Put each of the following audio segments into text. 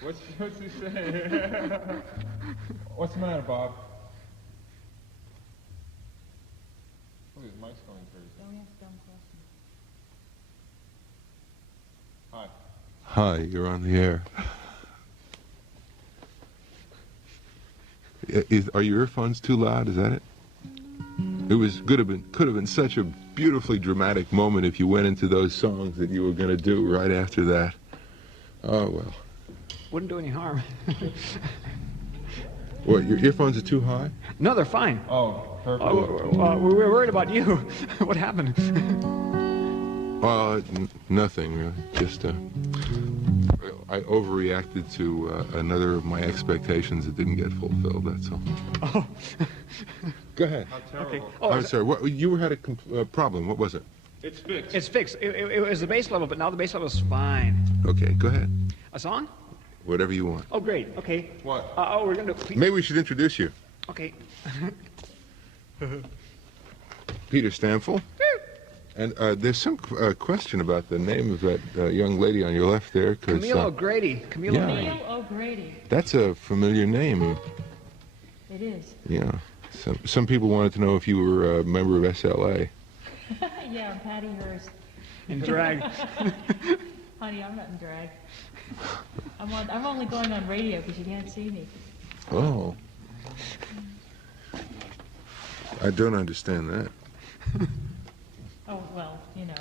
What's he saying? What's the matter, Bob? Oh, his mic's going crazy. Don't ask dumb questions. Hi. Hi, you're on the air. Are your earphones too loud? Is that it? It was could have been such a beautifully dramatic moment if you went into those songs that you were going to do right after that. Oh well. Wouldn't do any harm. What? Your earphones are too high? No, they're fine. Oh, perfect. We were worried about you. What happened? Nothing really. Just I overreacted to another of my expectations that didn't get fulfilled. That's all. Oh. Go ahead. How terrible. Okay. Oh, I'm sorry. What, you had a problem. What was it? It's fixed. it's fixed. It was the bass level, but now the bass level is fine. Okay, go ahead. A song? Whatever you want. Oh, great. Okay. What? We're gonna do. Maybe we should introduce you. Okay. Peter Stampfel. And there's some question about the name of that young lady on your left there. Camille O'Grady. Camille yeah. O'Grady. Camille O'Grady. That's a familiar name. It is. Yeah. Some people wanted to know if you were a member of SLA. Yeah, I'm Patty Hearst. In drag. Honey, I'm not in drag. I'm only going on radio because you can't see me. Oh. I don't understand that. Oh, well, you know.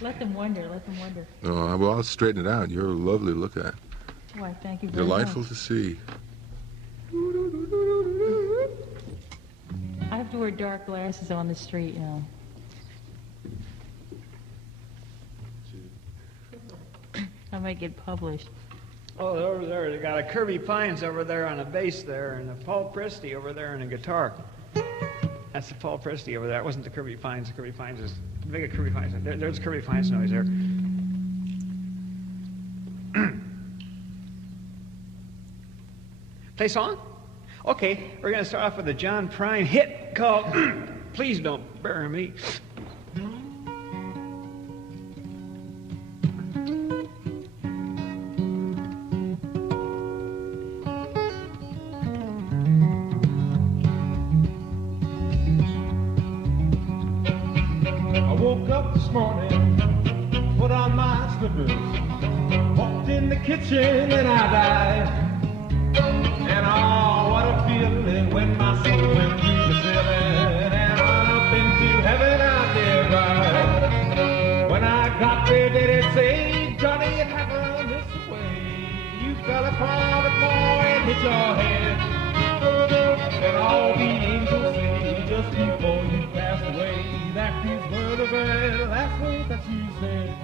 Let them wonder, let them wonder. No, well, I'll straighten it out. You're lovely to look at. Why, thank you very Delightful much. to see. I have to wear dark glasses on the street, you know. I might get published. Oh, they're over there. They got a Kirby Pines over there on a bass there, and a Paul Presti over there on a guitar. That's the Paul Presti over there. That wasn't the Kirby Pines. The Kirby Pines is the big Kirby Pines. There's Kirby Pines noise there. Play song? Okay, we're gonna start off with a John Prine hit called "Please Don't Bury Me." I woke up this morning, put on my slippers, walked in the kitchen and I died. And oh, what a feeling when my soul went through the ceiling and on up into heaven I did ride. When I got there, did it say, Johnny, it happened this way. You fell upon the floor and hit your head. And all the angels say just before you passed away that these were the very last words that you said.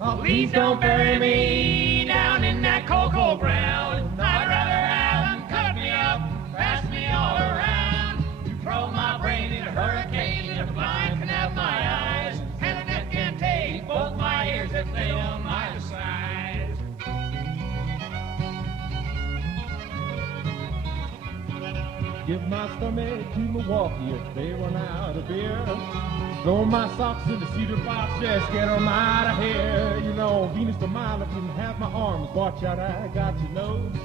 Oh, Please don't bury me down in that cold, cold ground. I'd rather have them cut me up, pass me all around. You throw my brain in a hurricane, if the blind can have my eyes, and the deaf can take both my ears if they don't mind the size. Give my stomach to Milwaukee if they run out of beer. Throw my socks in the cedar box, just get them out of here. You know, Venus de Milo can have my arms, watch out, I got your nose.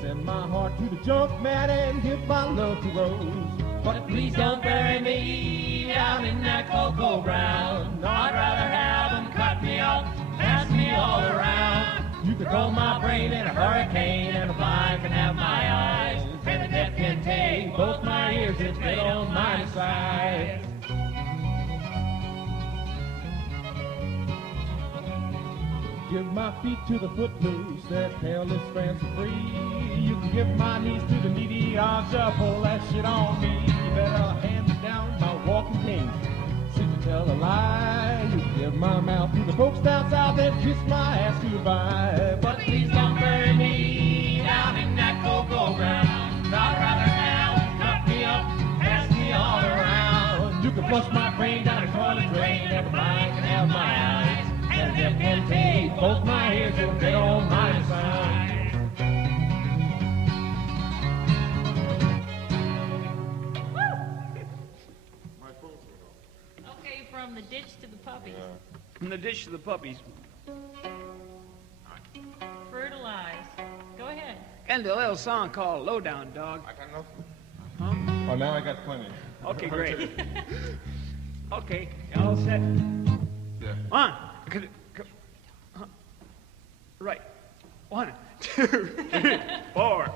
Send my heart to the junk man and give my love to Rose. But please don't bury me down in that cold, cold ground. I'd rather have them cut me up, pass me all around. You can throw my brain in a hurricane, and the blind can have my eyes, and the deaf can take both my ears if they don't mind the size. Give my feet to the footloose that careless fancy free. You can give my knees to the needy, I'll just pull that shit on me. You better hand me down my walking cane, since you tell a lie. You can give my mouth to the folks down south and kiss my ass goodbye. But please don't bury me down in that cold, cold ground. I'd rather have them cut me up, pass me all around. You can flush my brain down the toilet drain, and the blind can have my eyes, and the deaf can take both my ears if they don't mind the size. Okay, from the ditch to the puppies. From the ditch to the puppies. And a little song called Lowdown Dog. I got nothing. Huh? Oh, now I got plenty. Okay, great. Okay, you all set? Yeah. One. Right. 1, 2, 3, 4.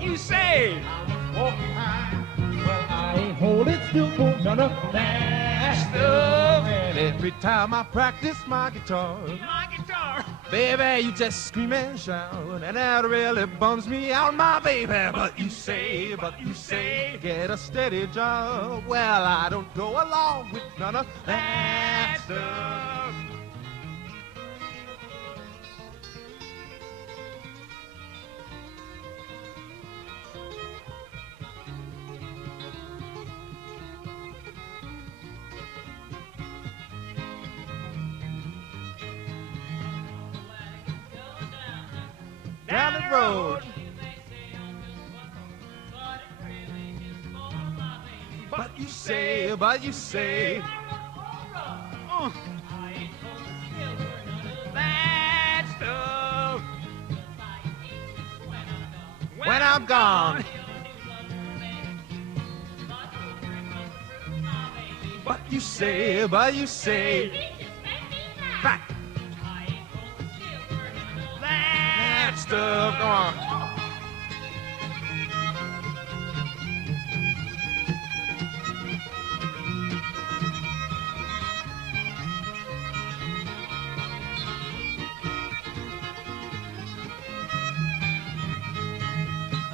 You say Walk behind. Well, I ain't holding still for none of that stuff. And every time I practice my guitar, baby, you just scream and shout, and that really bums me out, my baby. But you say, get a steady job. Well, I don't go along with none of that stuff. Down the road. But you say, that stuff. When I'm gone. But you say, right. That stuff. Go on.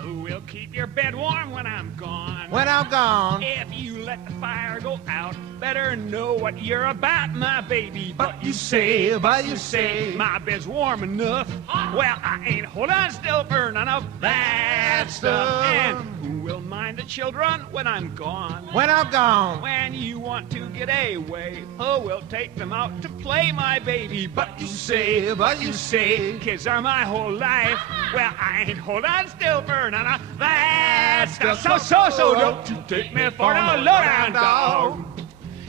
Who will keep your bed warm when I'm gone? When I'm gone. If you let the fire go out, better know what you're about, my baby. But you say, my bed's warm enough. Well, I ain't holding still for none of that stuff. And who will mind the children when I'm gone? when I'm gone. When you want to get away, who will take them out to play, my baby? But you say, kids are my whole life. Well, I ain't holding still for none of that stuff. So don't you take me for no lowdown dog.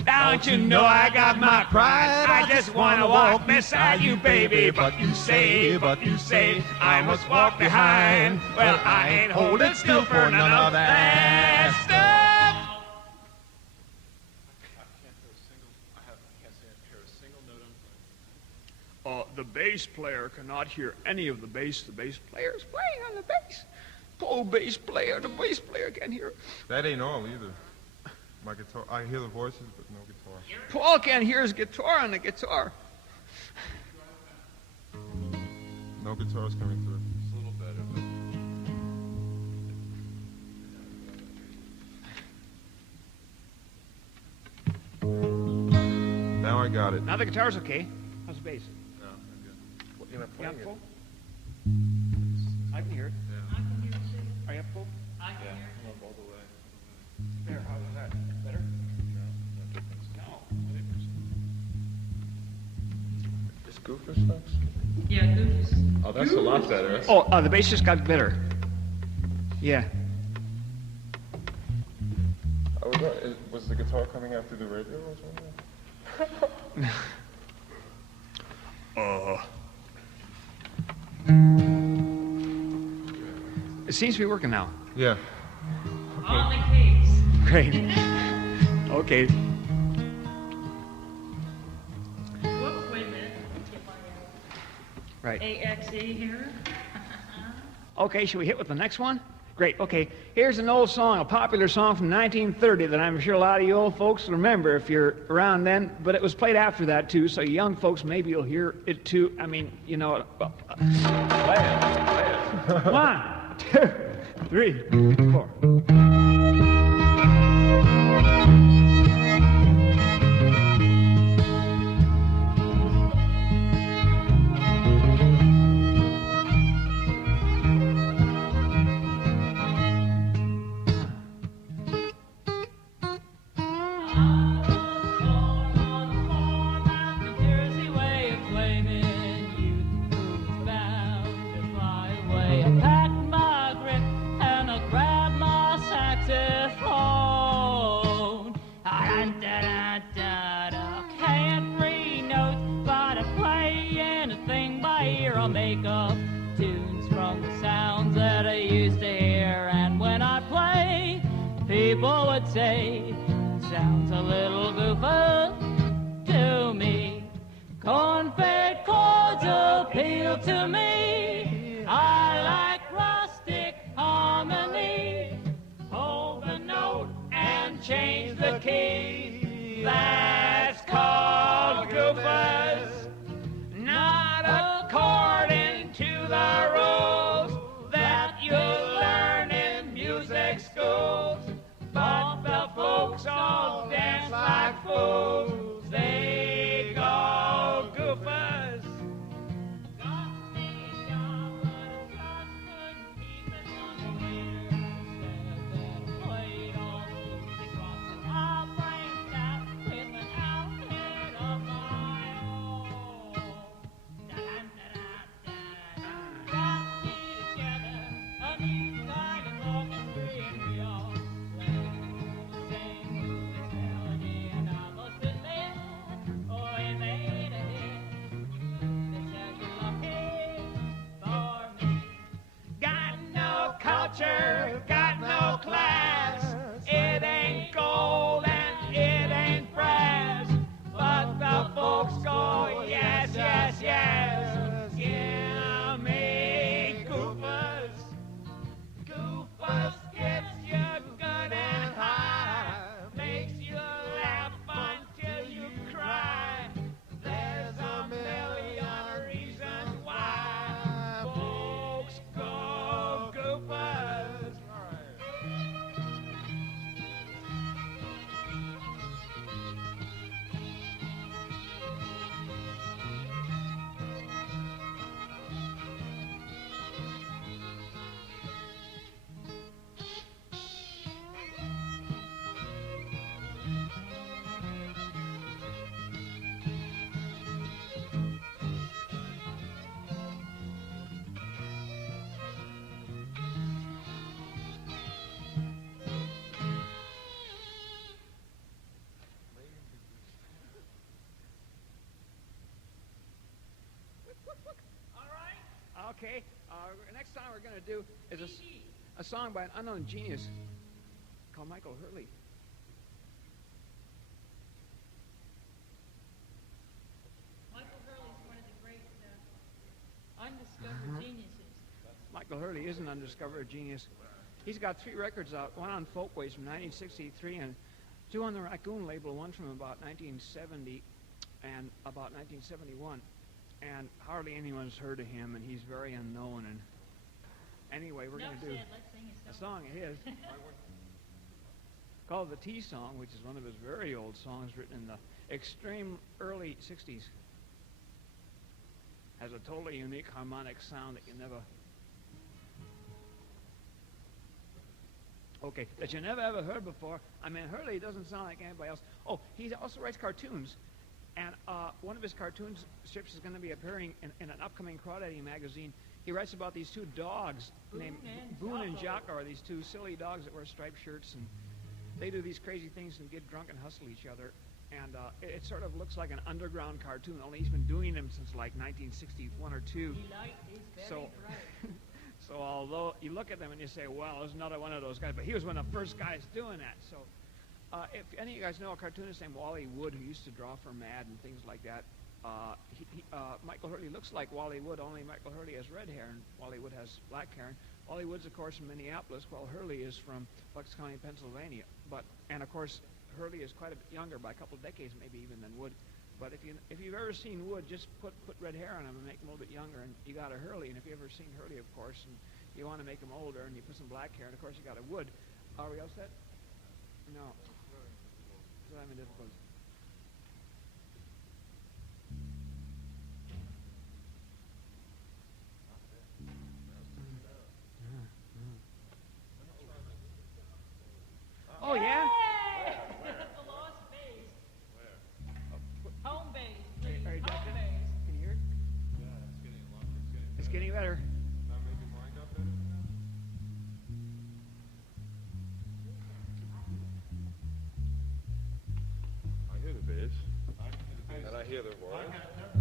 Don't you know I got my pride? I just wanna walk beside you, baby. But you say, I must walk behind. Well, I ain't holding still for none of that stuff. The bass player cannot hear any of the bass. The bass player is playing on the bass. Poor bass player, the bass player can't hear. That ain't all either. My guitar, I hear the voices, but no guitar. Paul can't hear his guitar on the guitar. No guitar's coming through. It's a little better, but... Now I got it. Now the guitar's okay. How's the bass? No, I'm good. What, you're not You playing up it? full? I can hear it. I can hear it too. Are you up full? I can hear it. I'm up all the way. There, how's that? Better? No, no difference. No. Is Goofer sucks? Yeah, Goose. Oh, that's a lot better. Oh, the bass just got better. Yeah. Was the guitar coming out through the radio or something? It seems to be working now. Yeah. On the case. Great. Okay. Whoops, wait a minute. Get my Right. AXE here. Okay, should we hit with the next one? Great, okay. Here's an old song, a popular song from 1930 that I'm sure a lot of you old folks remember if you're around then, but it was played after that too, so young folks maybe you'll hear it too. I mean, you know, well, Play it. 1, 2, 3, 4. play or I'll make up tunes from the sounds that I used to hear. And when I play, people would say, sounds a little goofy to me. Corn-fed chords appeal to me. I like rustic harmony. Hold the note and change the key. That's called goofers. Not according to the rules that you learn in music schools. But the folks all dance like fools. They go goofers. Got me a job, but a trust couldn't keep it on the waiter. Said that I played all the music wrong, and I'll branched out with an outfit of my own. Da-da-da-da-da. Got me together a new kind of orchestra, and we all play, sing this melody, and I must admit, oh, it made a hit. This has been lucky for me. Got no culture, got no class. It ain't gold and it ain't brass. But the folks go, yes, yes, yes. Give me goofers. Goofers gets you good and high. Makes you laugh until you cry. There's a million reasons why folks go goofers. All right. Okay. Next song we're going to do is a song by an unknown genius called Michael Hurley. Michael Hurley's one of the great undiscovered geniuses. Michael Hurley is an undiscovered genius. He's got 3 records out, one on Folkways from 1963 and 2 on the Raccoon label, one from about 1970 and about 1971. And hardly anyone's heard of him, and he's very unknown. And anyway, we're going to do Let's sing a song of his called the Tea Song, which is one of his very old songs written in the extreme early 60s. Has a totally unique harmonic sound that you never... Okay, that you never ever heard before. I mean, Hurley doesn't sound like anybody else. Oh, he also writes cartoons. And one of his cartoon strips is going to be appearing in an upcoming Crawdaddy magazine. He writes about these 2 dogs named Boone and Jocko, are these 2 silly dogs that wear striped shirts, and they do these crazy things and get drunk and hustle each other. And it sort of looks like an underground cartoon, only he's been doing them since like 1961 or 2. So, so although you look at them and you say, well, there's another one of those guys, but he was one of the first guys doing that. So if any of you guys know a cartoonist named Wally Wood who used to draw for Mad and things like that, Michael Hurley looks like Wally Wood, only Michael Hurley has red hair and Wally Wood has black hair. And Wally Wood's, of course, from Minneapolis, while Hurley is from Bucks County, Pennsylvania. And of course, Hurley is quite a bit younger by a couple of decades, maybe even than Wood. But if you've ever seen Wood, just put red hair on him and make him a little bit younger, and you got a Hurley. And if you've ever seen Hurley, of course, and you want to make him older, and you put some black hair, and of course you got a Wood. Are we all set? No. So I'm in difficulty. Oh yeah. The lost base. Home base, please. Are you Home Justin? base. Can you hear it? Yeah, it's getting longer. It's getting better. Not making mine got better now? I hear the bass, I can hear the bass. and I hear the royal,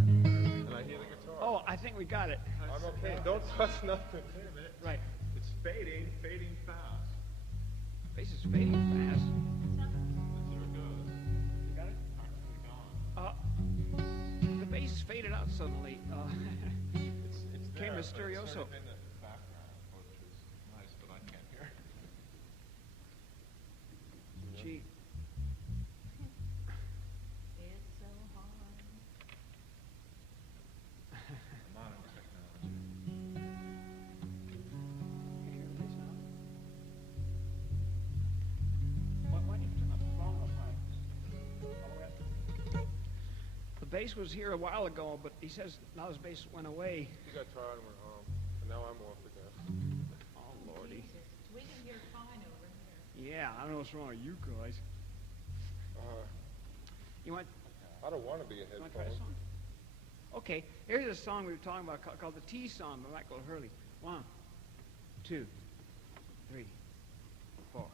And I hear the guitar. Oh, I think we got it. I'm okay. Don't touch nothing. Right. It's fading fast. Bass is fading fast. There it goes. You got it? Practically gone. The bass faded out suddenly. It's Came there, but mysterioso. it's sort of in the background, which is nice, but I can't hear. Gee. It's so hard. Modern technology. You hear the bass now? Why didn't you turn up the volume up high? All the way up. The bass was here a while ago, but he says now his bass went away. He got tired and went home, and now I'm off again. Oh, Lordy. Jesus. We can hear fine over here. Yeah, I don't know what's wrong with you guys. You want, I don't want to be a you want to try a headphone. song? Okay, here's a song we were talking about called the Tea Song by Michael Hurley. 1, 2, 3, 4.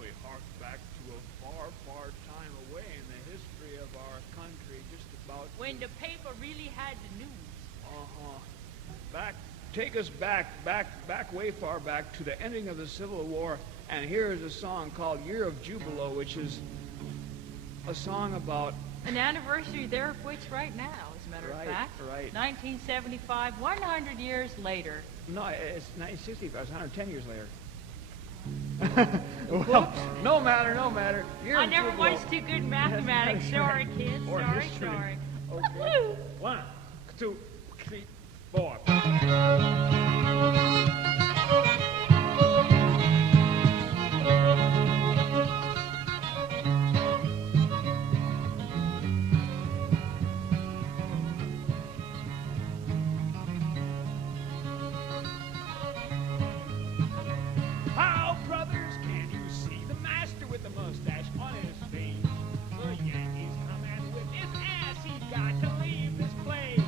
we hark back to a far, far time away in the history of our country, just about When the paper really had the news. Take us back, way far back to the ending of the Civil War, and here is a song called Year of Jubilo, which is a song about... An anniversary there of which right now, as a matter of fact. Right. 1975, 100 years later. No, it's 1965, it's 110 years later. Well, no matter. Year I of never Jubilo. was too good in mathematics. Sorry, kids. Or Sorry. history. Woo-hoo. Okay. 1, 2, 3, 4. How, brothers, can you see the master with the mustache on his face? The Yankees come and whip his ass. He's got to leave this place.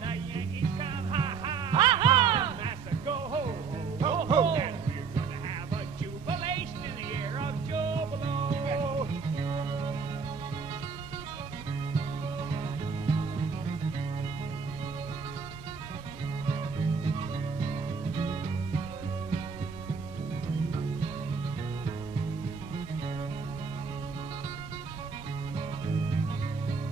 The Yankees come, ha ha, Ha ha! The master go ho ho ho ho. And we're gonna have a jubilation in the year of Jubilo.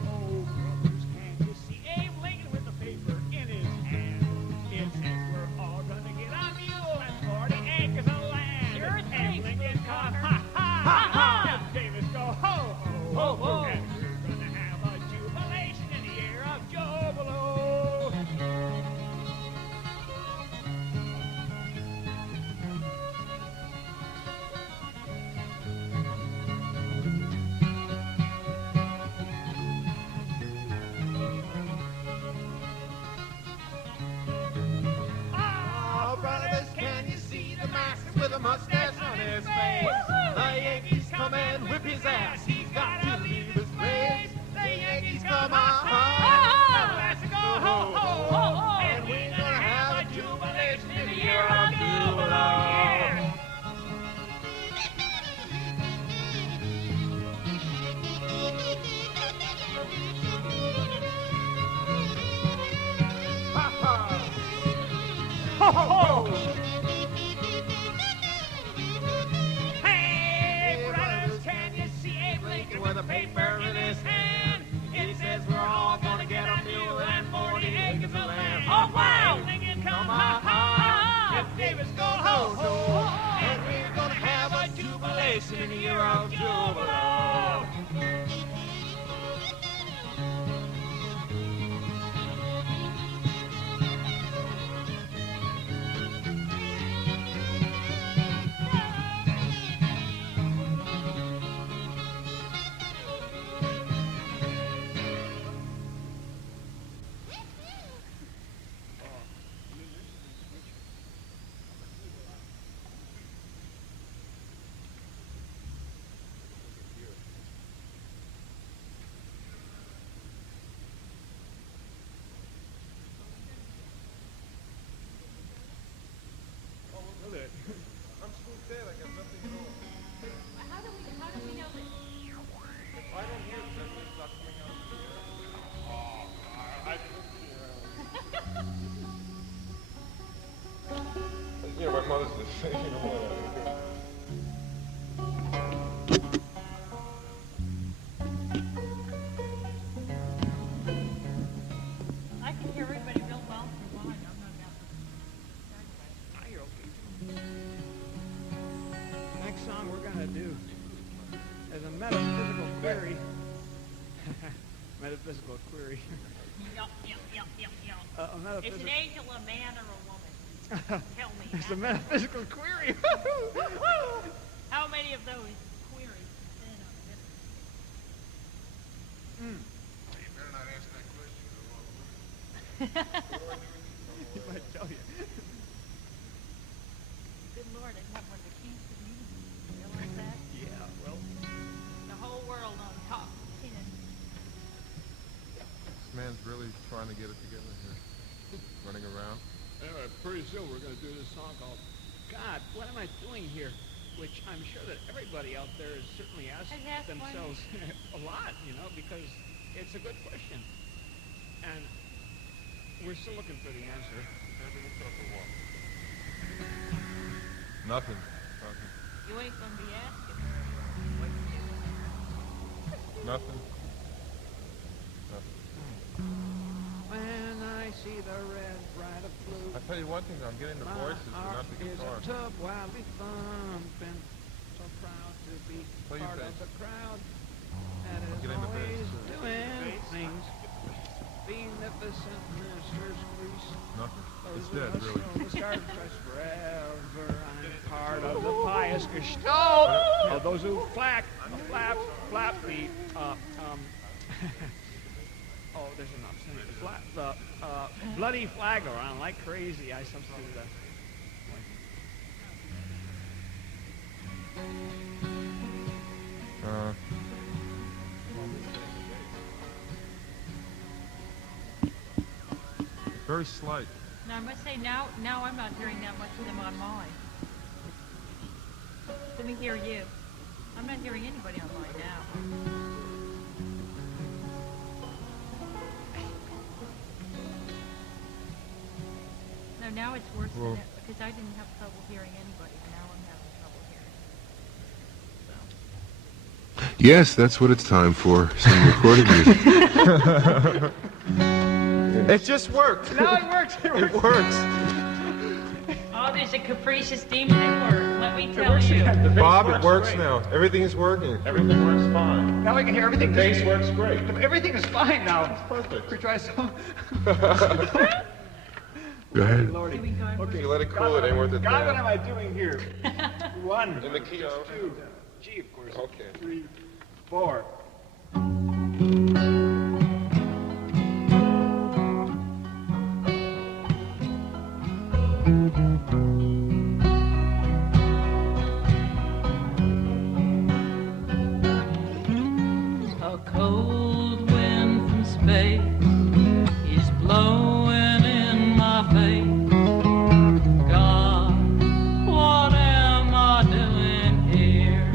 Oh, brothers, can you see Abe Lincoln with the paper in his hand? It says we're all gonna get a mule and 40 acres of land. Sure thing, Abe Lincoln Smoke come, Talker. ha ha, Ha ha! And Davis go ho ho Ho, ho. And we're gonna have a jubilation in the year of Jubilo. Oh, brothers, can you see the master with a mustache on his face? The Yankees come and whip his ass. He's got to leave this place. The Yankees come, ha ha. The master go ho ho ho. And we're gonna have a jubilation in the year of Jubilo. Yeah. Ha ha. Ho ho ho. Hey, brothers, can you see Abe Lincoln with a paper in his hand? It says we're all gonna get a mule and 40 acres of land. Oh, wow! Abe Lincoln come, ha ha! If Davis go ho ho! And we're gonna have a jubilation in the year of Jubilo. Look at it. I'm smooth dead. I got nothing at all. How do we know that? I don't hear sentences not coming out of the air. Oh, I moved the air. Yeah, my mother's the same. You know what? I can hear everybody real well through mine. I'm not that. Ah, you're okay. Next song we're gonna do is a metaphysical query. Metaphysical query. Yup. A It's an metaphysical. angel, a man, or a woman. Tell me. It's a that. metaphysical query. How many of those queries then on this? You better not ask that question. He might tell you. Good Lord, I have one of the keys to the universe. You realize that? Yeah, well, The whole world on top. This man's really trying to get it together here. Running around. anyway, pretty soon we're gonna do this song called God, What Am I Doing Here? which I'm sure that everybody out there has certainly asked I've asked one. themselves a lot, because it's a good question. And we're still looking for the answer. Nothing. You ain't gonna be asking. Nothing. When I see the red bride of blue, I tell you one thing, I'm getting the my voices, but heart not the is guitar. a tub wildly thumping. So proud to be Play your part of bass. the crowd that is getting the always bass. doing things. Beneficent ministers grease. Nothing. It's Those dead, of us really. on the scarlet dress forever. I'm part of the pious gestalt. Oh, those who flap the oh, there's enough. Flap the bloody flag around like crazy. I substituted that. Very slight. Now I must say, now I'm not hearing that much of them on mine. Let me hear you. I'm not hearing anybody on mine now. No, now it's worse than it, because I didn't have trouble hearing anybody. Now I'm having trouble hearing. Yes, that's what it's time for. Some recorded music. It just worked. Now it works. It works. Oh, there's a capricious demon at work. Let me tell works you. again. The bass Bob, it works great. now. Everything is working. Everything works fine. Now I can hear everything. The bass works great. Everything is fine now. It's perfect. We try some. Go ahead. Lordy. Here we go. Okay, You let it cool, it ain't worth it. God, what am I doing here? 1, In the key of 2, G, of course. Okay. 3, 4. A cold wind from space is blowing in my face. God, what am I doing here?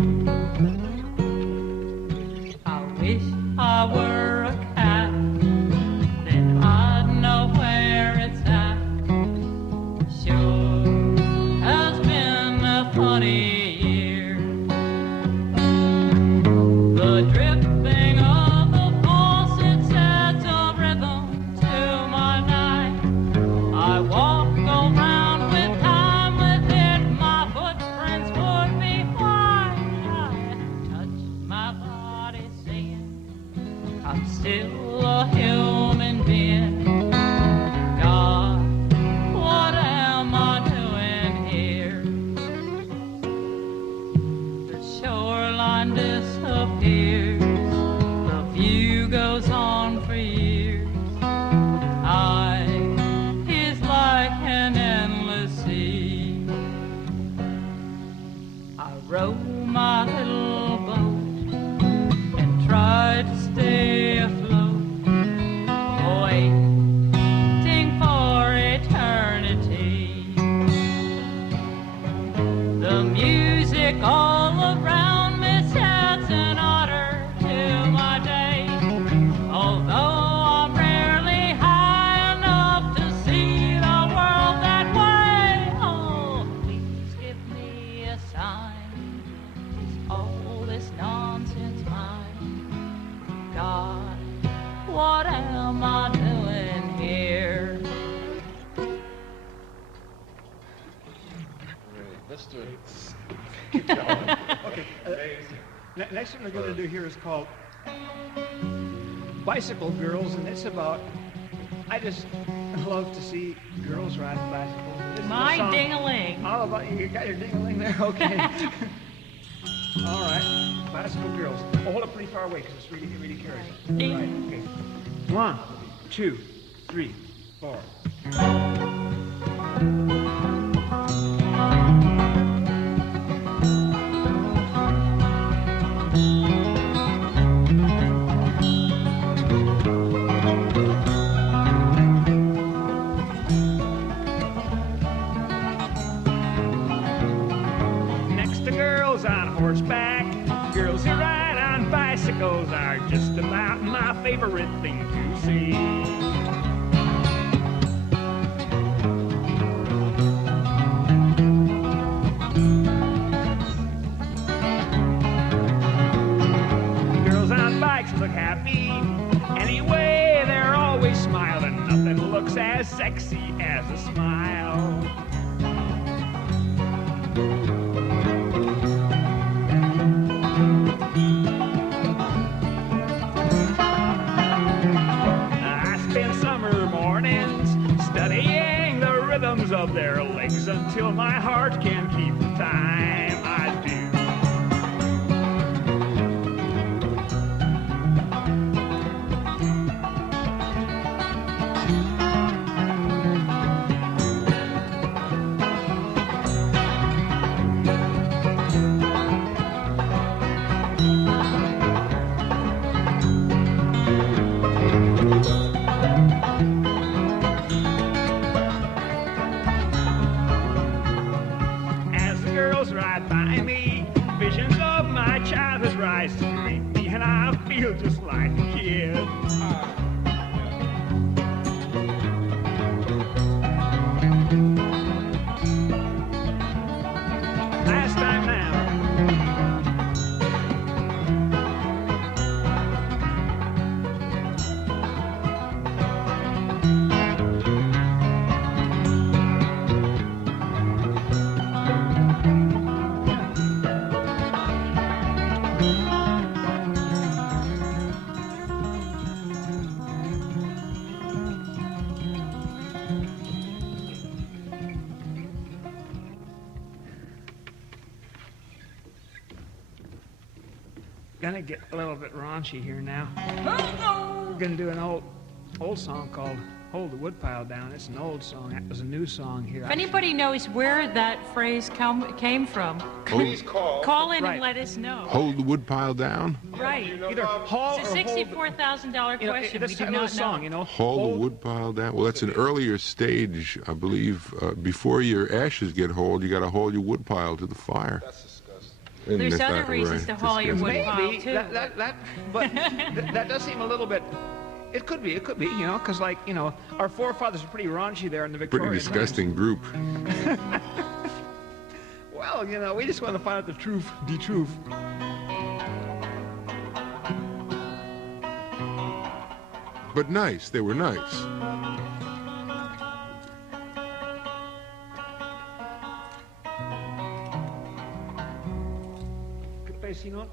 I wish I were a cat, then I'd know where it's at. Sure has been a funny year. The dripping of the faucet sets a rhythm to my night. I walk around with time with it. My footprints would be fine. I touch my body saying I'm still a human being. God, what am I doing here? The shoreline disappears, the view goes on for years. Is like an endless sea. I row my little boat and try to stay afloat, waiting for eternity. The music all around me sets an order to my day. Although I'm rarely high enough to see the world that way. Oh, please give me a sign. Is all this nonsense mine? God, what am I doing here? Let's do it. Okay. Next thing we're going to do here is called Bicycle Girls, and it's about, I just love to see girls riding bicycles. This is a My song ding-a-ling. all about, you got your ding-a-ling there? Okay. All right. Bicycle Girls. Oh, hold it pretty far away because it's really carries. Ding. Right, okay. 1, 2, 3, 4. Next a girl girls on horseback, girls who ride on bicycles are just about my favorite thing to see. Girls on bikes look happy. Anyway, they're always smiling. Nothing looks as sexy as a smile. I spend summer mornings studying the rhythms of their legs until my heart can keep the time. I do. As the girls ride by me, visions of my childhood rise to greet me, and I feel just like a kid. Last time now. Gonna get a little bit raunchy here now. We're gonna do an old song called "Hold the Woodpile Down." It's an old song. That was a new song here. If anybody knows where that phrase came from, Please call in Right. and let us know. Hold the woodpile down. Right. Either haul It's a or hold. $64,000 You know, question. that's We do another not song. know. You know, Hold the woodpile down. Well, that's an earlier stage, I believe. Before your ashes get hauled, you got to haul your woodpile to the fire. That's disgusting. Isn't There's that other reasons right? to haul your Disgusting. woodpile. Maybe too. but that does seem a little bit. It could be, you know, because like you know, our forefathers were pretty raunchy there in the Victorian Pretty disgusting group. times. Well, you know, we just want to find out the truth. But nice. They were nice. Campesino.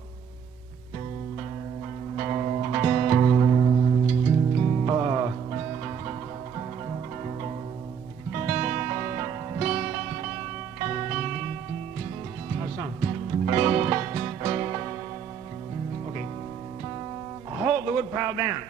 How's it sound? Okay. Hold the woodpile down.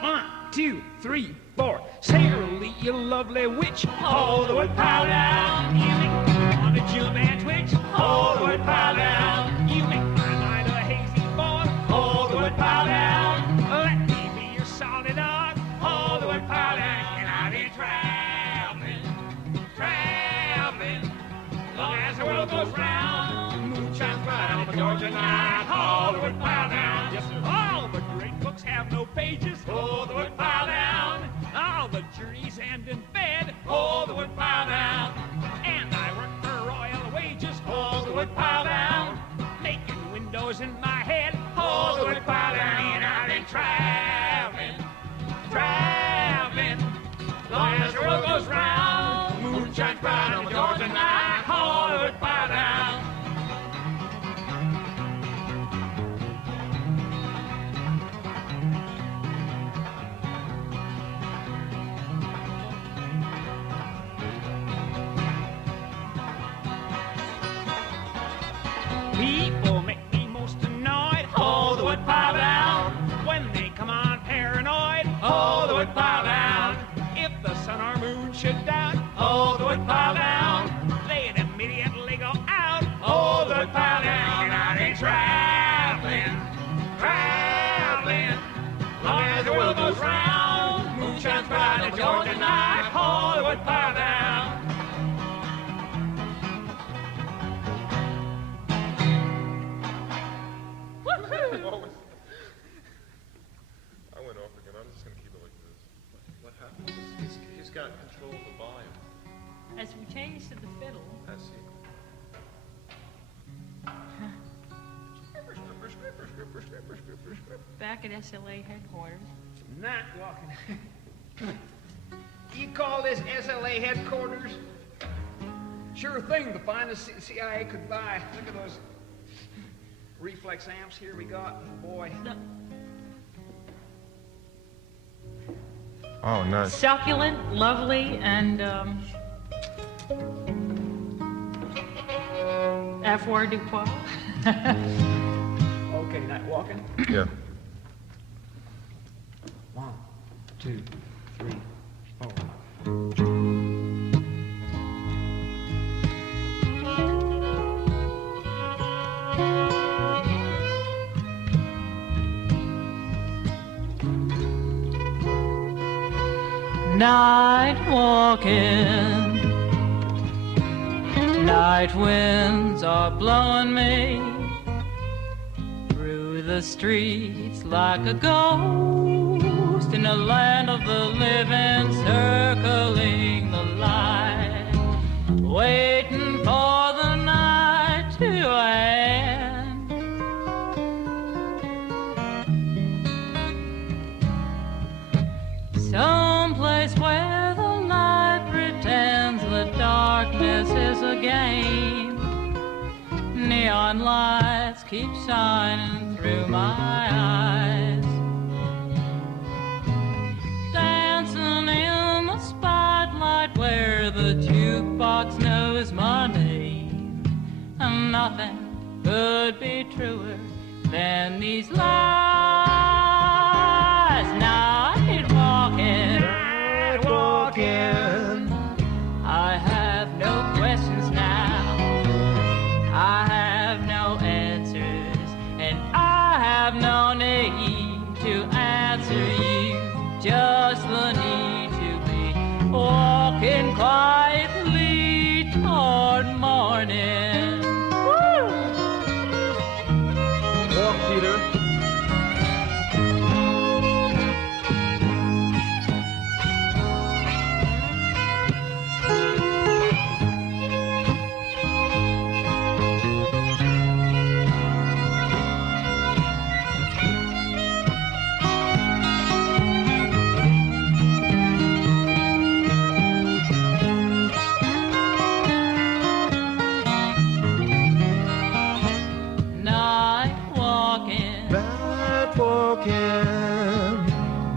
1, 2, 3, 4. Sailorly, you lovely witch. Hold the woodpile down. You make me want to jump and twitch. Hold the woodpile down. You make my mind a hazy fog. Hold the woodpile down. Let me be your solid dog. Hold the woodpile down. And I've been traveling. Long as the world goes round. Moon shines bright on the Georgia night. Hold the woodpile down. Yes, sir. All the great books have no pages. Hold the woodpile down. All the journeys end in bed. Hold the woodpile down. And I work for royal wages. Hold the woodpile down. Making windows in my head. Hold the woodpile down. And I've been traveling. Long as the world goes round. Moon shines bright on the Georgia night. Hold the woodpile down. People make me most annoyed. Hold the woodpile down. When they come on paranoid. Hold the woodpile down. If the sun or moon should doubt. Hold the woodpile down. They'd immediately go out. Hold the woodpile down. And I ain't traveling. Long as the world goes round. Moon shines bright on the Georgia night. Hold the woodpile down. Back at SLA headquarters. Night walking. You call this SLA headquarters? Sure thing, the finest CIA could buy. Look at those reflex amps here we got. Boy. Oh, nice. Succulent, lovely, and F. du Poil. Okay, night walking. Yeah. 1, 2, 3, 4. Night walking, night winds are blowing me through the streets like a ghost in a land of the living, circling the light, waiting for the night to end. Someplace where the light pretends the darkness is a game. Neon lights keep shining through my eyes, dancing in the spotlight where the jukebox knows my name. And nothing could be truer than these lies. Night walking, I have no questions now. I have no answers, and I have no need to answer you. Just the need to be walking quietly toward morning. Woo! Walk, Peter.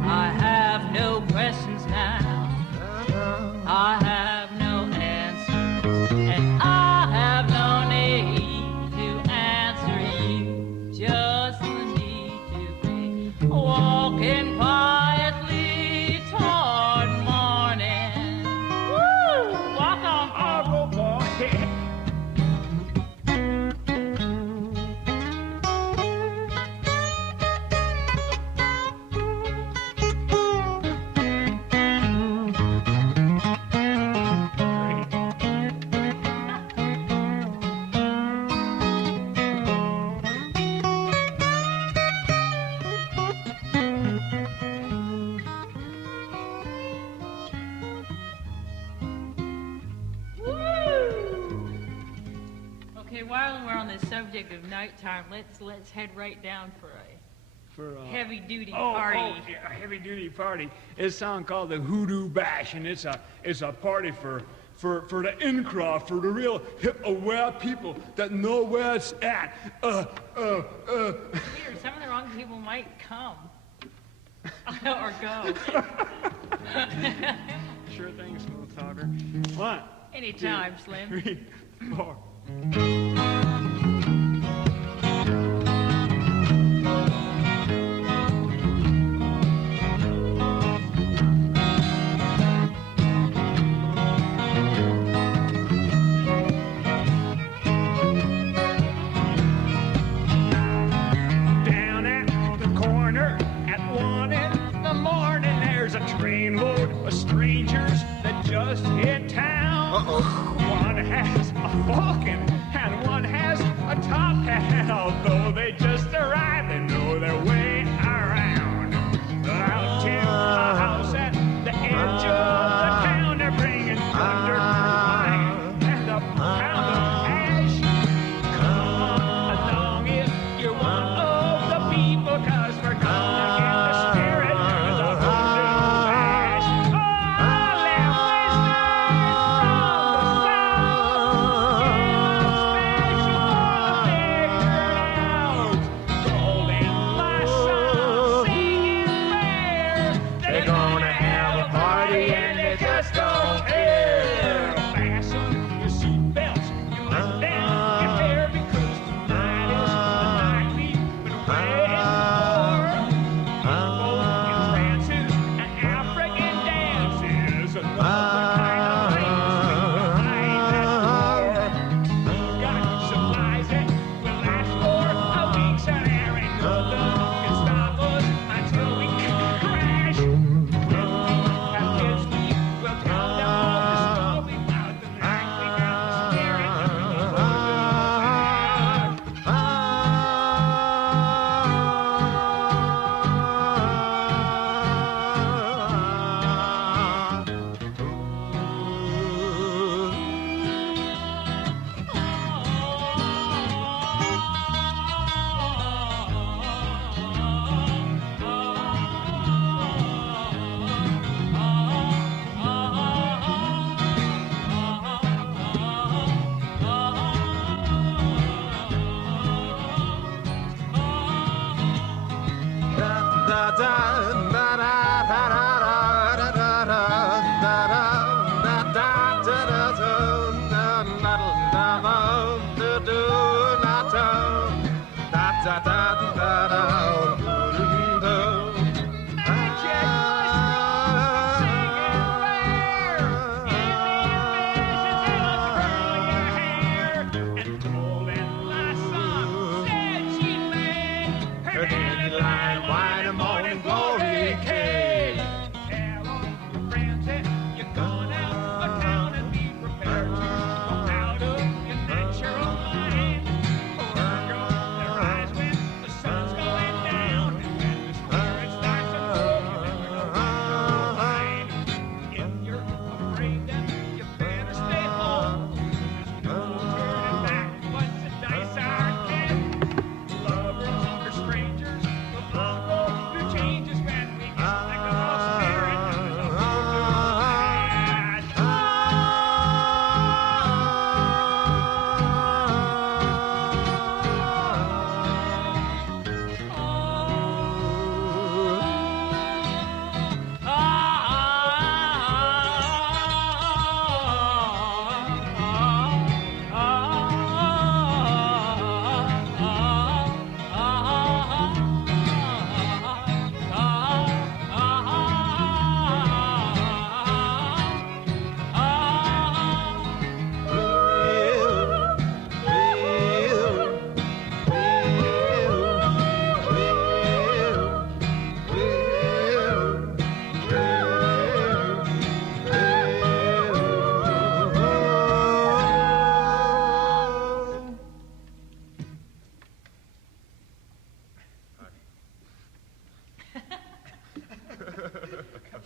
I have no questions now. I have no answers, and I have no need to answer you. Just the need to be walking quietly toward morning. Woo! Walk on, Oh, boy. Okay, while we're on the subject of nighttime, let's head right down for a heavy duty party. Oh, yeah, a heavy duty party. It's a song called the Hoodoo Bash, and it's a party for the in-crowd, for the real hip aware people that know where it's at. Weird, some of the wrong people might come or go. Sure thing, smooth talker. 1, Anytime, 2, Slim. 3, 4. Down at the corner at 1 in the morning, there's a trainload of strangers that just hit town. One has a falcon and one has a top hat. Although they just arrived, they know their way around. Out to a house at the edge of the town, they're bringing thunder, wine, and a pound of hash. Come along if you're one of the people.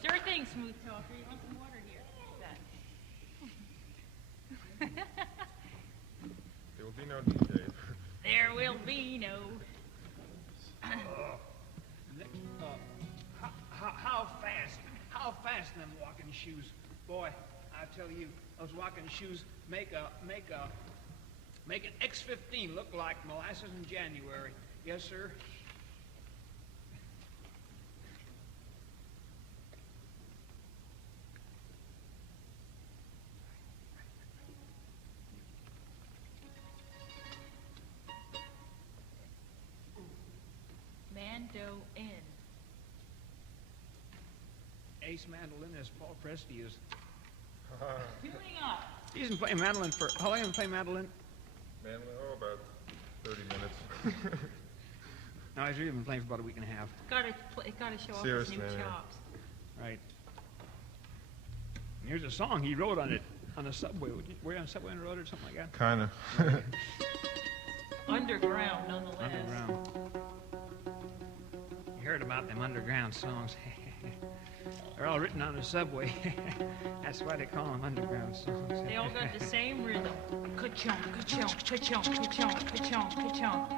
Sure thing, smooth talker. You want some water here? There will be no DJ. There will be no. How fast them walking shoes, boy! I tell you, those walking shoes make an X-15 look like molasses in January. Yes, sir. Mandolin. Ace mandolin, as Paul Presti is. Tuning up. He's been playing mandolin for how long? Have you been playing mandolin? Man, about 30 minutes. No, he's really been playing for about a week and a half. Gotta show off his Seriously, new man. chops. Right. And here's a song he wrote on the subway. Were you on the subway and wrote it or something like that? Kind of. Underground, nonetheless. Underground. You heard about them underground songs. They're all written on the subway. That's why they call them underground songs. They all got the same rhythm. Ka-chunk, ka-chunk, ka-chunk, ka-chunk, ka-chunk, ka-chunk.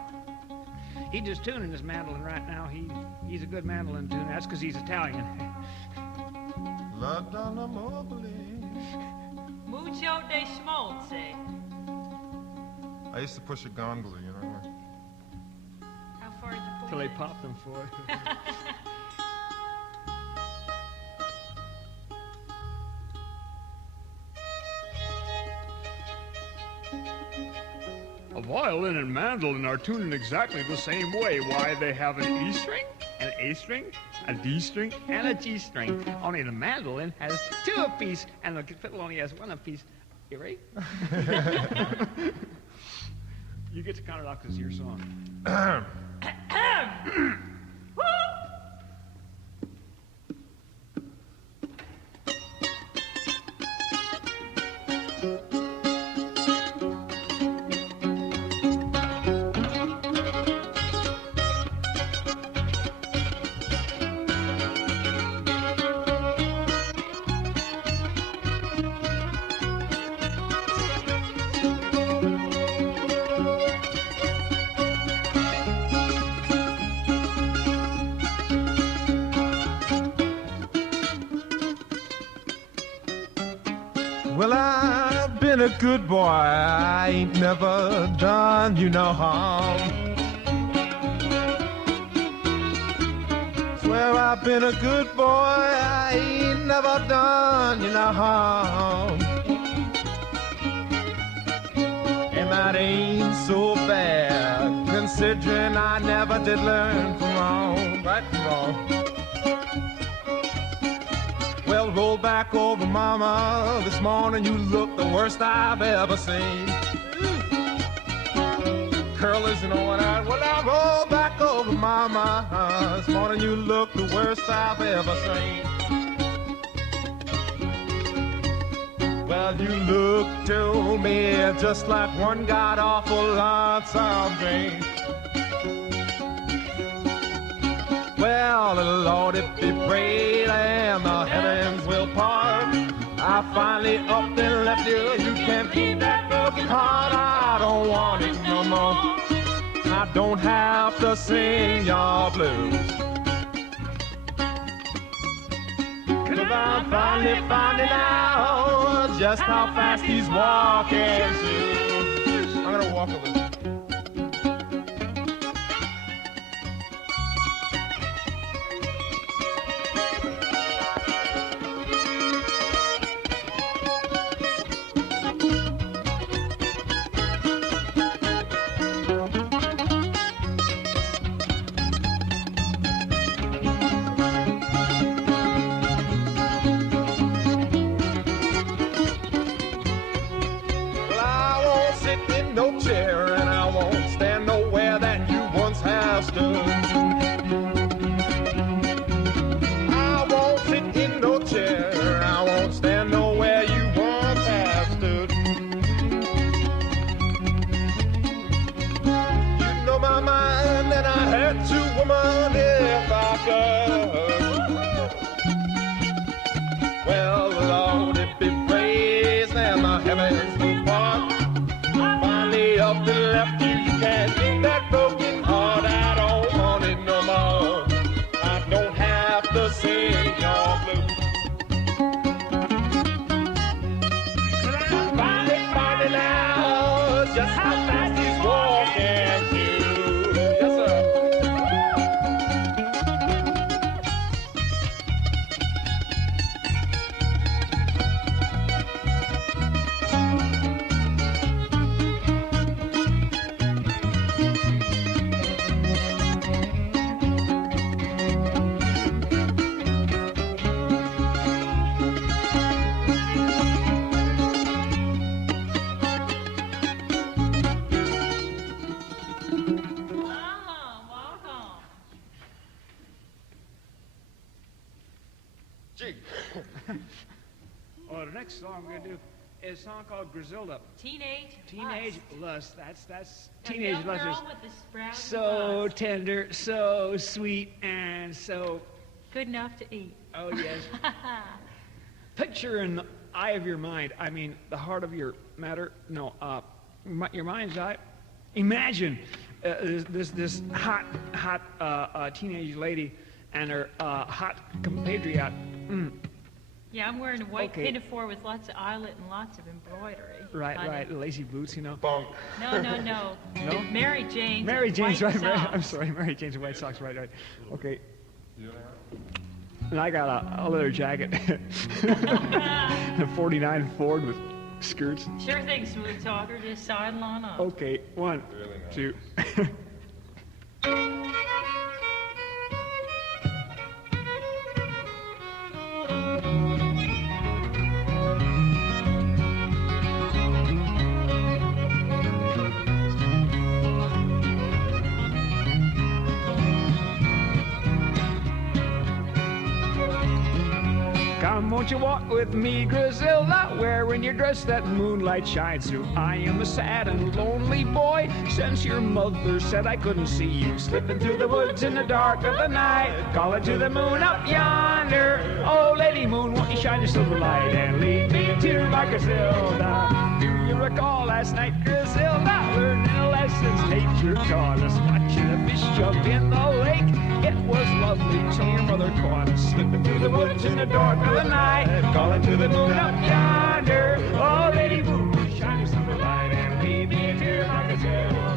He's just tuning his mandolin right now. He's a good mandolin tuner. That's because he's Italian. La Unnameable. Mucho de schmaltzy. I used to push a gondola, you know. How far did you pull Till they it? popped them for it. A violin and mandolin are tuned in exactly the same way. Why, they have an E string, an A string, a D string, and a G string. Only the mandolin has two apiece, and the fiddle only has one apiece. You ready? You get to count it off because it's your song. Well, I've been a good boy. I ain't never done you no harm. Swear I've been a good boy. I ain't never done you no harm. And that ain't so bad, considering I never did learn from wrong, right from wrong. Well, roll back over, mama. This morning you look the worst I've ever seen. Curlers and all that. Well, I roll back over, mama. This morning you look the worst I've ever seen. Well, you look to me just like one got awful lots of dreams. Well, Lord, if you pray and the heavens will part, I finally up and left you. You can't keep that broken heart. I don't want it no more. I don't have to sing your blues. 'Cause I'm finally finding out just how fast these walking shoes. I'm gonna walk a little. Well, Lord, if it prays and the heavens will part, finally up and left you. You can't keep that broken heart. I don't want it no more. I don't have to sing your blues. I'm finally finding out just how fast he's walking through. Yes, sir. Oh, the next song we're gonna do is a song called Griselda. Teenage Lust. That's A teenage young lust. girl Is with the sprouting so lust. tender, so sweet, and so Good enough to eat. oh yes. Picture in the eye of your mind. I mean, the heart of your matter. No, your mind's eye. Imagine this hot teenage lady and her hot compatriot. Yeah, I'm wearing a white Okay. pinafore with lots of eyelet and lots of embroidery. Right, on right. it. Lacy boots, you know. Bonk. No. No? Mary Jane's. Mary Jane's, white right. I'm socks. sorry, Mary Jane's white socks, right. Okay. And I got a leather jacket. And a 49 Ford with skirts. Sure thing, smooth talker. Just sidle on up. Okay, 1, 2. Come, won't you walk with me, Griselda, wearing your dress that moonlight shines through. I am a sad and lonely boy, since your mother said I couldn't see you, slipping through the woods in the dark of the night, calling to the moon up yonder. Oh, Lady Moon, won't you shine your silver light and lead me to my Griselda? Do you recall last night, Griselda, learning lessons nature taught us, watching the fish jump in the lake? It was lovely till your mother caught us, slipping through the woods in the dark of the night, calling to the moon up yonder. Oh, Lady Moon, shine your silver light and lead me to my Griselda.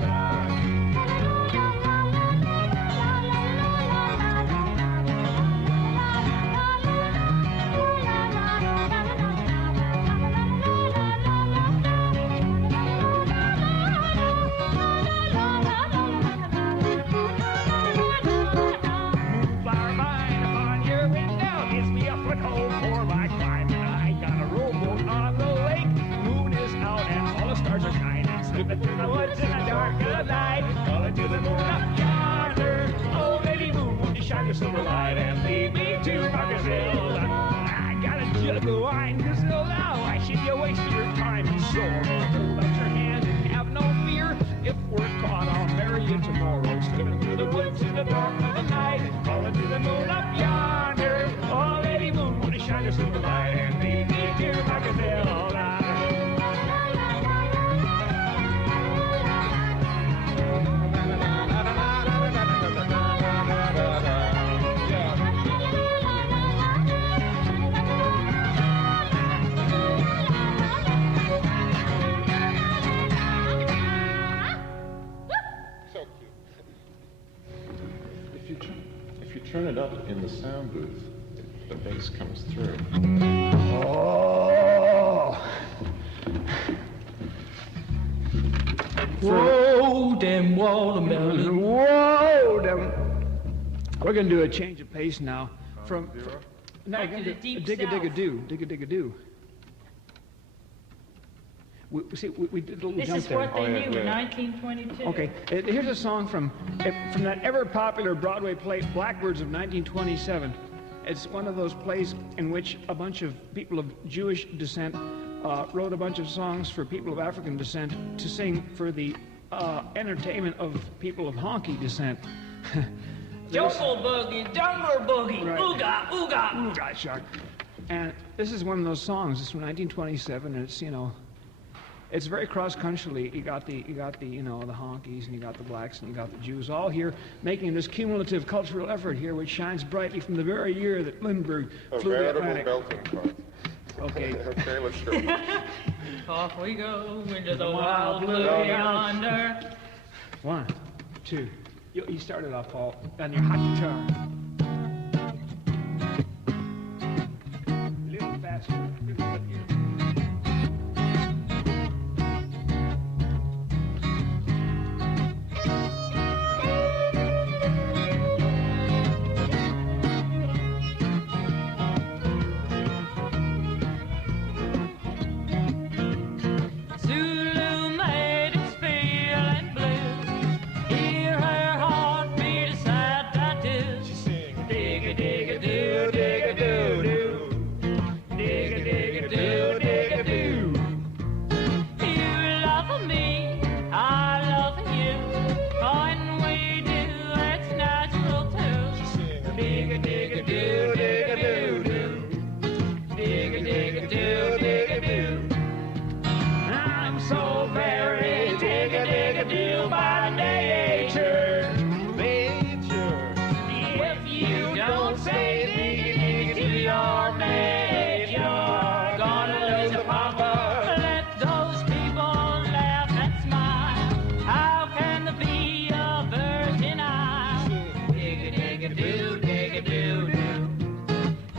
the dark of the night, calling to the moon up yonder. Oh, Lady Moon, won't you shine your silver light and lead me to my gazelle all night? So cute. If you turn it up in the sound booth, the bass comes through. Oh! Whoa, them watermelon. Whoa! We're going to do a change of pace now. From no, Back we're to gonna the do deep dig a dig a south. do, dig a dig a do. We did a little This jump is there. what they knew in yeah. 1922. Okay, here's a song from that ever popular Broadway play, Blackbirds of 1927. It's one of those plays in which a bunch of people of Jewish descent wrote a bunch of songs for people of African descent to sing for the entertainment of people of honky descent. Jungle boogie, jungle boogie, Right. ooga, ooga. Ooh, God, shark. And this is one of those songs. It's from 1927, and it's it's very cross-country. You got the the honkies, and you got the blacks, and you got the Jews, all here making this cumulative cultural effort here, which shines brightly from the very year that Lindbergh A flew the veritable Atlantic. melting pot. Okay. Okay, let's go. Off we go into the wild wild blue blue yonder. 1, 2. You started off, Paul, on your hot guitar. A little faster. Zulu maidens feeling blue. Hear her heartbeat, a sad tattoo. She sings. Dig-a-dig-a-doo, dig-a-doo-doo. Dig-a-dig-a-doo, dig-a-doo. You love me, I love you. When we do, it's natural too. She sings. Dig-a-dig-a-doo, dig-a-doo-doo. Dig-a-dig-a-doo, dig-a-doo. I'm so very dig-a-dig-a-doo by nature. If you don't say dig-a-dig to your mate, you're gonna lose a papa. Let those people laugh and smile. How can there be a virgin eye? Dig-a-dig-a-doo, dig-a-doo-doo.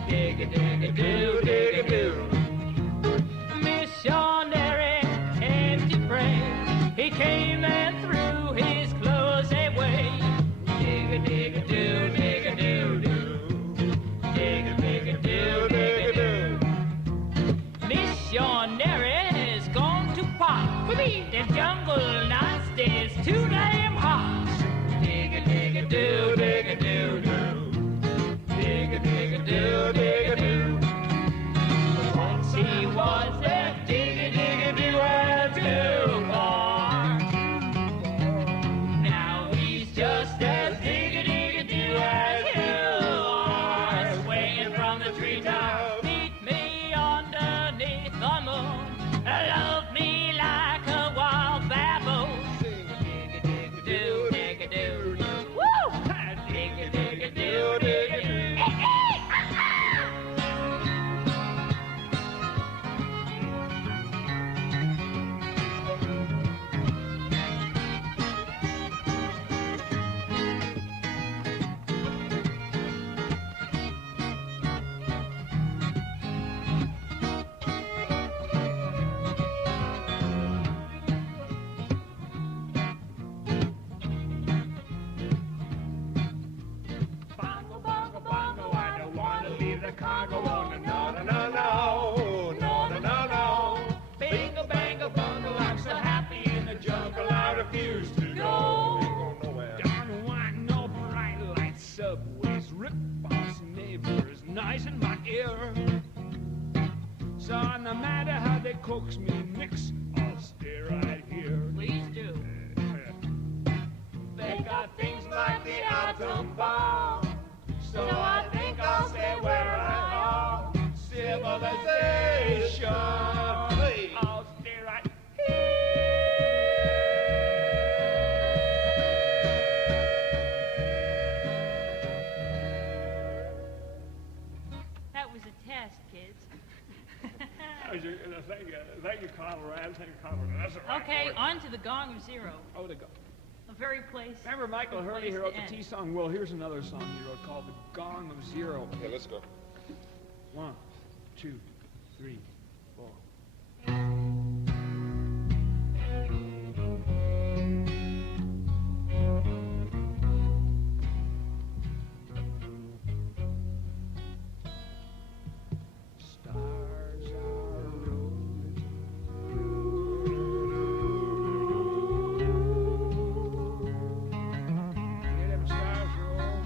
Dig-a-dig-a-doo, dig-a-doo. Missionary came to pray. He came and threw his clothes away. Dig-a-dig-a-doo, dig-a-doo-doo. Dig-a-dig-a-doo, dig-a-doo. Missionary has gone to pot. The jungle nights is too damn hot. Dig-a-dig-a-doo, dig-a-doo-doo. Dig-a-dig-a-doo, dig-a-doo. Once he was a dig-a-dig-a-doo and too far. Now he's just as dig-a-dig-a-doo as you are. Swinging from the treetop, meet me underneath the moon. Love me like a wild baboon. Dig-a-dig-a-doo, dig-a-doo-doo. Woo! Dig-a-dig-a-doo, dig-a-doo. Bongo, bongo, bongo, I don't want to leave the Congo. Oh, no, no, no, no, no, no, no, no. Bingo, bango, bongo, I'm so happy in the jungle, I refuse to go. Ain't going nowhere. Don't want no bright light subways, rip-offs, neighbors, nice in my ear. So no matter how they coax me, mix, I'll stay right here. Please do. They got things like the atom bomb. So I think I'll stay where I am. Civilization. I'll stay right That was a test, kids. Thank you, Conrad. Thank you, Conrad. That's a Okay, on to the Gong of Zero. Oh, the go. A very place. Remember Michael good Hurley place who to wrote the end. T song? Well, here's another song he wrote called The Gong of Zero. Okay, let's go. 1, 2, 3, 4. Stars are rolling. Hear them stars roll.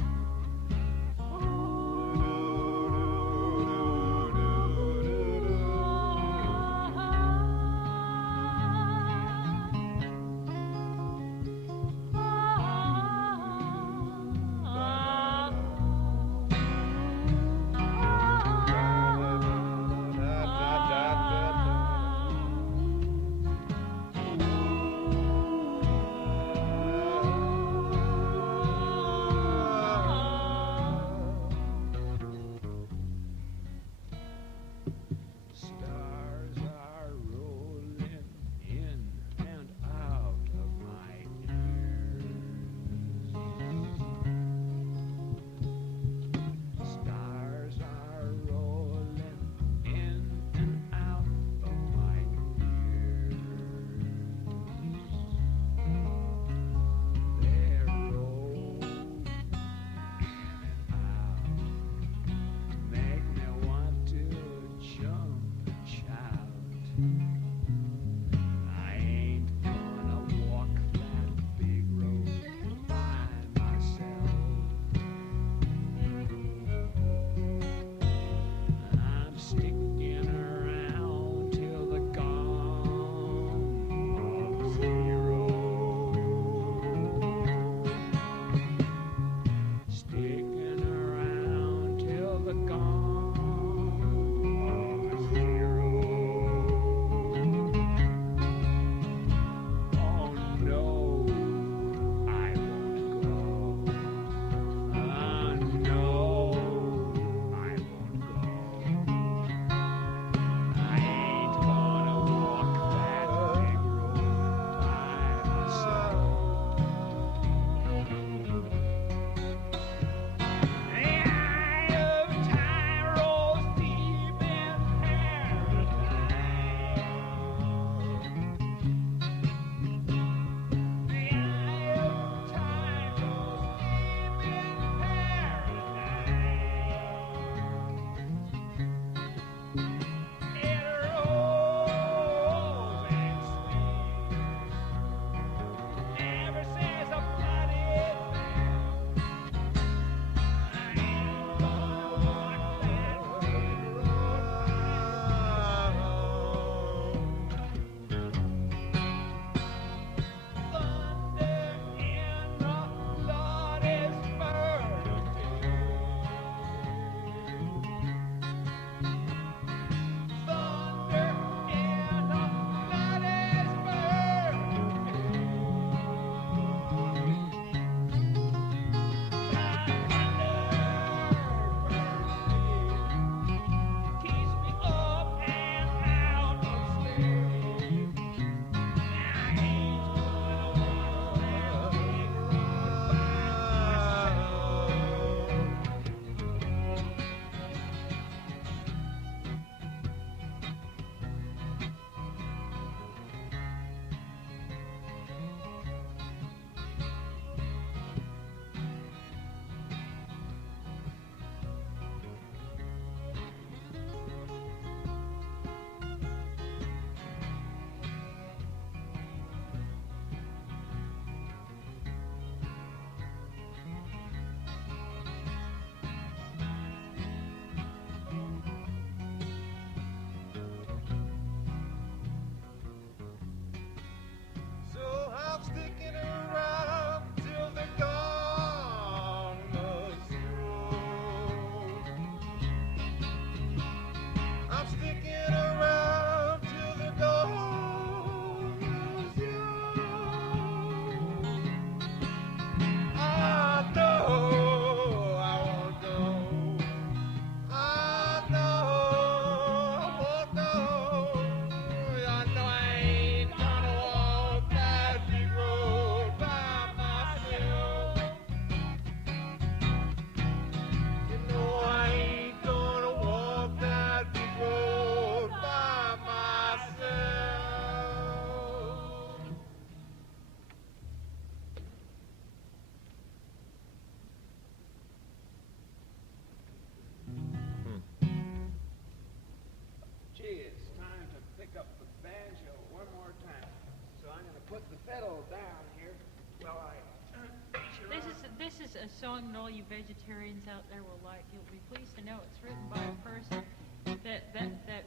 this is a song that all you vegetarians out there will like. You'll be pleased to know it's written by a person that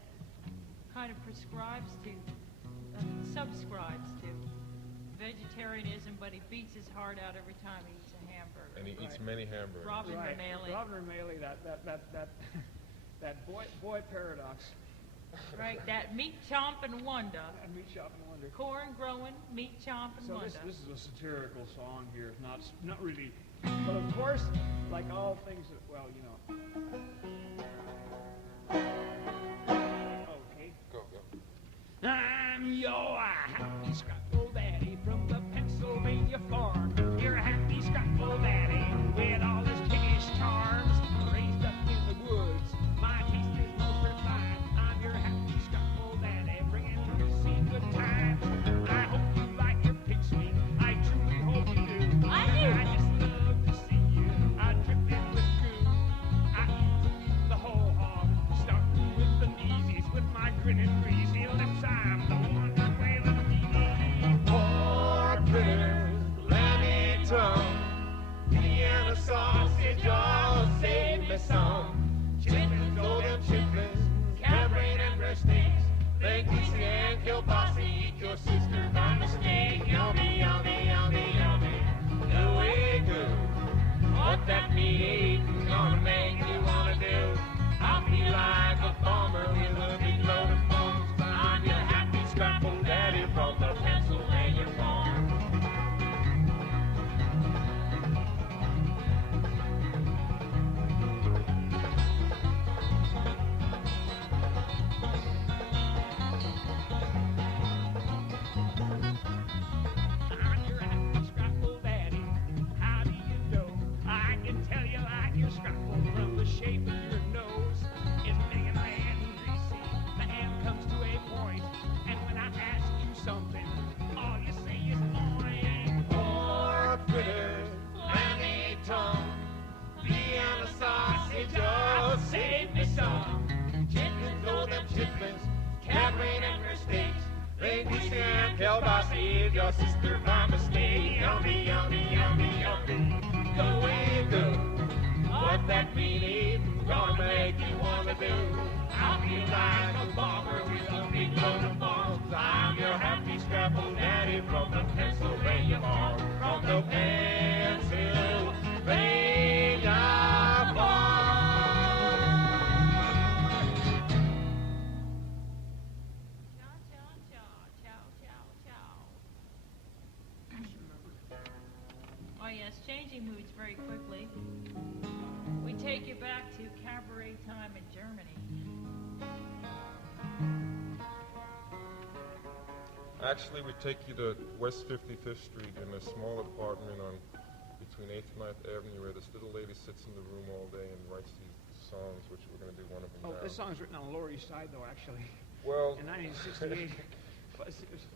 kind of prescribes to, subscribes to vegetarianism, but he beats his heart out every time he eats a hamburger. And he eats many hamburgers. Robin O'Malley. Robin O'Malley, that boy paradox. Right, that meat chomping wonder. And meat shop and wonder. Corn growing, meat chomping So wonder. this is a satirical song here, not really, but of course, like all things that, well, you know. Okay. Go. I'm your happy scrapple daddy from the Pennsylvania farm. You're a happy scrapple daddy with all his kiddish charms. Raised up in the woods, my taste is most refined. I'm your happy scrapple daddy, bringing you see good times. I hope you like your pig sweet. I truly hope you do. I do. I just love to see you. I drip in with goo. I eat the whole hog, starting with the kneesies with my grinning greasy lips. I'm the one that wailing meaty. Pork fritters, lammy tongue, Vienna sausage, oh, save me some. Chitlins, oh, them chitlins, cab brain and breast steaks. Leg piece and kielbasa, eat your sister by mistake. Yummy, yummy, yummy, yummy, the way good. What that meat eating's gonna make you wanna do? I'll be like a farmer with a big load of bones. I'm your happy scrapple daddy from the Pennsylvania farm. I'm your happy scrapple daddy. How do you know? I can tell you like your scrapple from the shape of your nose. It's big and land and greasy. The ham comes to a point, and when I ask you something, all you say is oink. Pork fritters, lammy tongue, Vienna sausage, oh, save me some. Chitlins, oh, them chitlins, cab brain and her steaks. Leg piece and kielbasa, eat your sister by mistake. Yummy, yummy, yummy, yummy, the way you do. What that meat eating's gonna make you wanna do? I'll be like a farmer with a big load of bones. I'm your happy scrapple daddy from the Pennsylvania farm. From the Pennsylvania farm. Chow, chow, chow, chow, chow, chow. Oh yes, changing moods very quickly. We take you back to cabaret time in Germany. Actually, we take you to West 55th Street in a small apartment on between 8th and 9th Avenue where this little lady sits in the room all day and writes these songs, which we're going to do one of them Oh, now. this song's written on the Lower East Side, though, actually, Well, in 1968.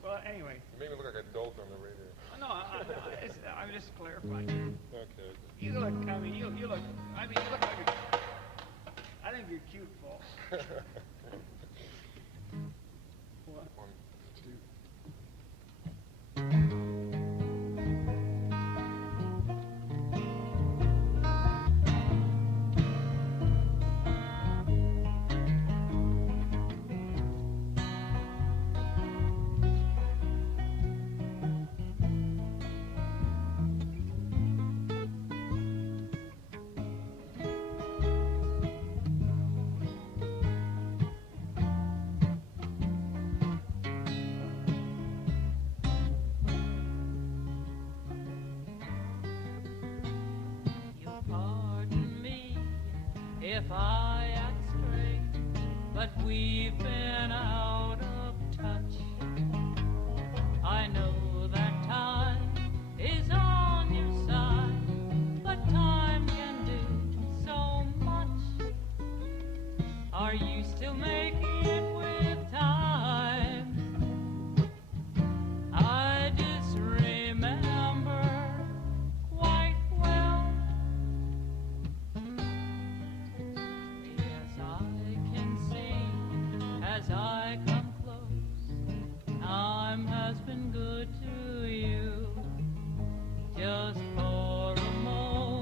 Well, anyway. you made me look like a dolt on the radio. No, I'm just clarifying. Okay. You look, I mean, you look, I mean, you look like I think you're cute, Paul. What? 1, 2. You'll pardon me if I act strange, but we've been out of touch. I know that time is on your side, but time can do so much. Are you still making it with time? I just remember quite well. Yes, I can see as I come close, time has been good to you. Just for a moment.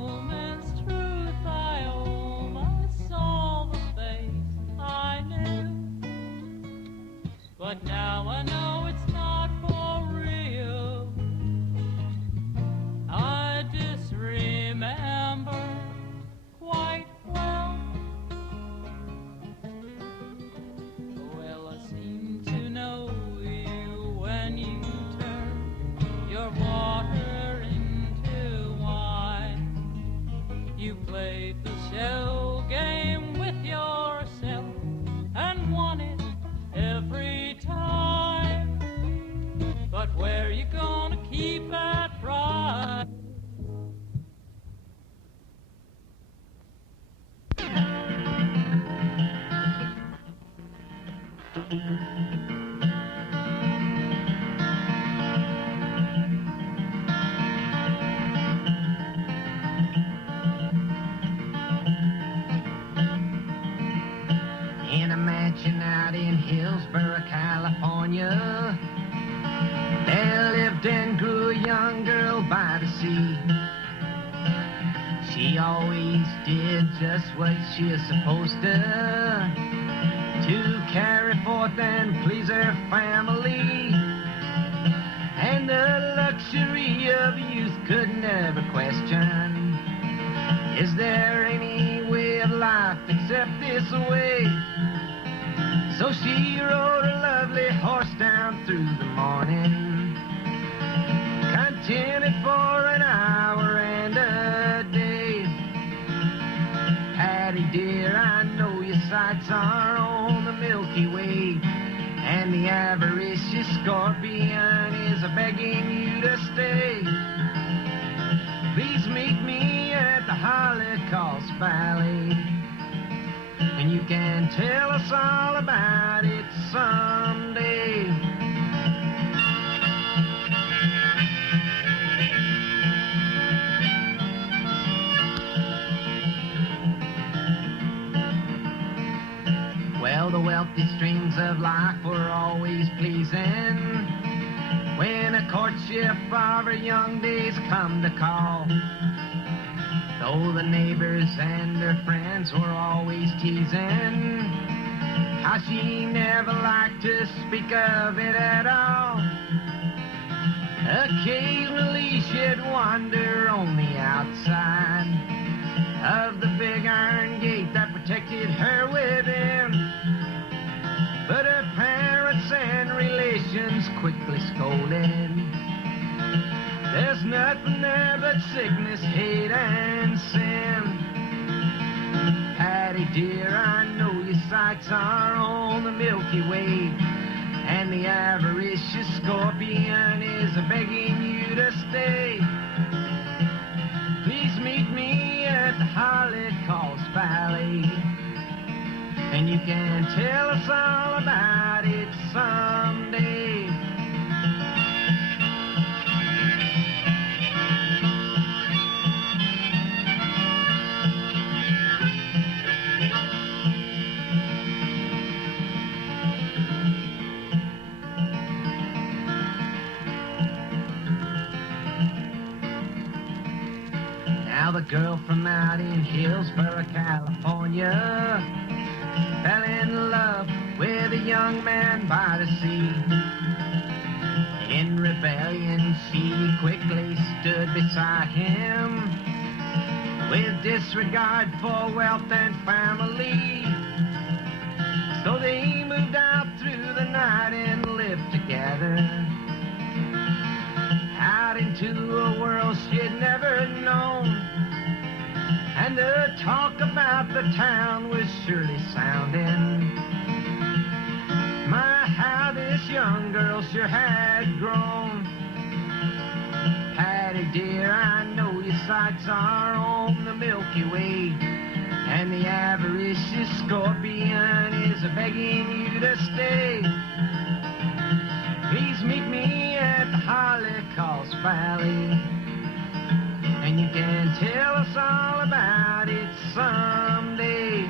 She always did just what she is supposed to carry forth and please her family. And the luxury of youth could never question, is there any way of life except this way? So she rode a lovely horse down through the morning, contented for an hour and a day. Patty dear, I know your sights are on the Milky Way, and the avaricious scorpion is a-begging you to stay. Please meet me at the Holocaust Valley, and you can tell us all about it someday. Well, the wealthy strings of life were always pleasing when a courtship of her young days come to call. Though the neighbors and her friends were always teasing how she never liked to speak of it at all. Occasionally she'd wander on the outside of the big iron gate that protected her within. But her parents and relations quickly scolded. There's nothing there but sickness, hate, and sin. Patty dear, I know your sights are on the Milky Way, and the avaricious scorpion is a-begging you to stay. Please meet me at the Holocaust Valley, and you can tell us all about it someday. Now the girl from out in Hillsborough, California, fell in love with a young man by the sea. In rebellion, she quickly stood beside him with disregard for wealth and family. So they moved out through the night and lived together, out into a world she'd never known. And the talk about the town was surely sounding. My, how this young girl sure had grown. Patty dear, I know your sights are on the Milky Way, and the avaricious scorpion is a-begging you to stay. Please meet me at the Holocaust Valley, and you can tell us all about it someday.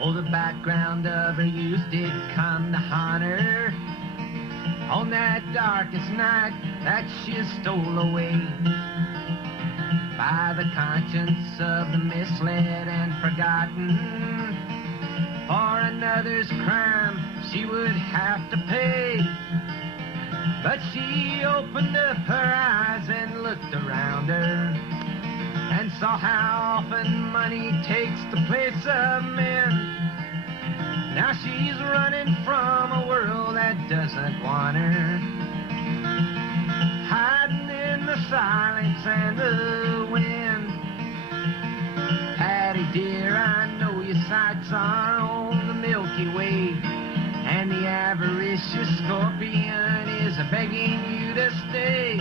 Oh, the background of her youth did come to haunt her, on that darkest night that she stole away by the conscience of the misled and forgotten. For another's crime she would have to pay. But she opened up her eyes and looked around her and saw how often money takes the place of men. Now she's running from a world that doesn't want her, hiding in the silence and the wind. Patty dear, I know your sights are on the Milky Way, and the avaricious scorpion is begging you to stay.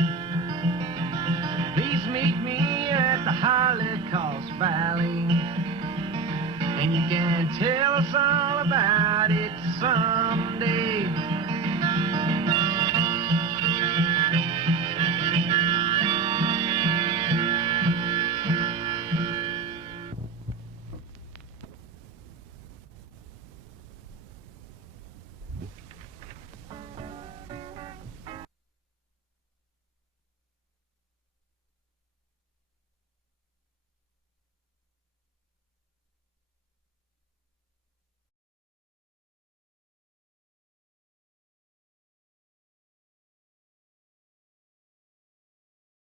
Please meet me at the Holocaust Valley, and you can tell us